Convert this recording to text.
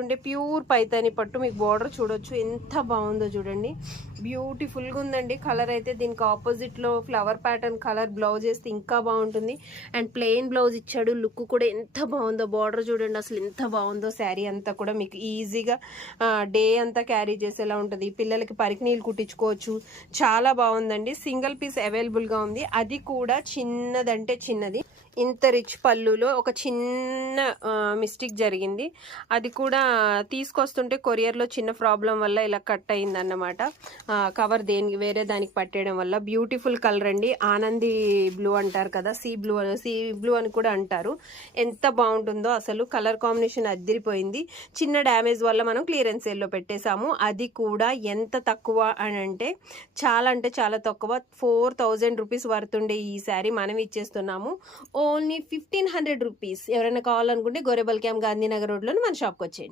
ఉండే ప్యూర్ పైతాని పట్టు. మీకు బార్డర్ చూడొచ్చు ఎంత బాగుందో చూడండి, బ్యూటిఫుల్గా ఉందండి. కలర్ అయితే దీనికి ఆపోజిట్లో ఫ్లవర్ ప్యాటర్న్ కలర్ బ్లౌజ్ వేస్తే ఇంకా బాగుంటుంది. అండ్ ప్లెయిన్ బ్లౌజ్ ఇచ్చాడు. లుక్ కూడా ఎంత బాగుందో, బార్డర్ చూడండి అసలు ఎంత బాగుందో. శారీ అంతా కూడా మీకు ఈజీగా డే అంతా క్యారీ చేసేలా ఉంటుంది. పిల్లలకి పరికినీళ్ళు కుట్టించుకోవచ్చు. చాలా బాగుందండి. సింగిల్ పీస్ అవైలబుల్గా ఉంది, అది కూడా చిన్నదంటే చిన్నది. ఇంత రిచ్ పళ్ళులో ఒక చిన్న మిస్టేక్ జరిగింది. అది కూడా తీసుకొస్తుంటే కొరియర్లో చిన్న ప్రాబ్లం వల్ల ఇలా కట్ అయింది అన్నమాట. కవర్ దేనికి వేరే దానికి పట్టేయడం వల్ల. బ్యూటిఫుల్ కలర్ అండి. ఆనంది బ్లూ అంటారు కదా, సీ బ్లూ అని కూడా అంటారు. ఎంత బాగుంటుందో అసలు. కలర్ కాంబినేషన్ అదిరిపోయింది. చిన్న డ్యామేజ్ వల్ల మనం క్లియరెన్స్ సేల్లో పెట్టేశాము. అది కూడా ఎంత తక్కువ అని అంటే చాలా తక్కువ. 4000 రూపీస్ వర్త్ ఉండే ఈ శారీ మనం ఇచ్చేస్తున్నాము ఓన్లీ 1500 రూపీస్. ఎవరైనా కావాలనుకుంటే గోరెబల్ క్యాంప్ గాంధీనగర్ రోడ్లో మన షాప్కి వచ్చేయండి.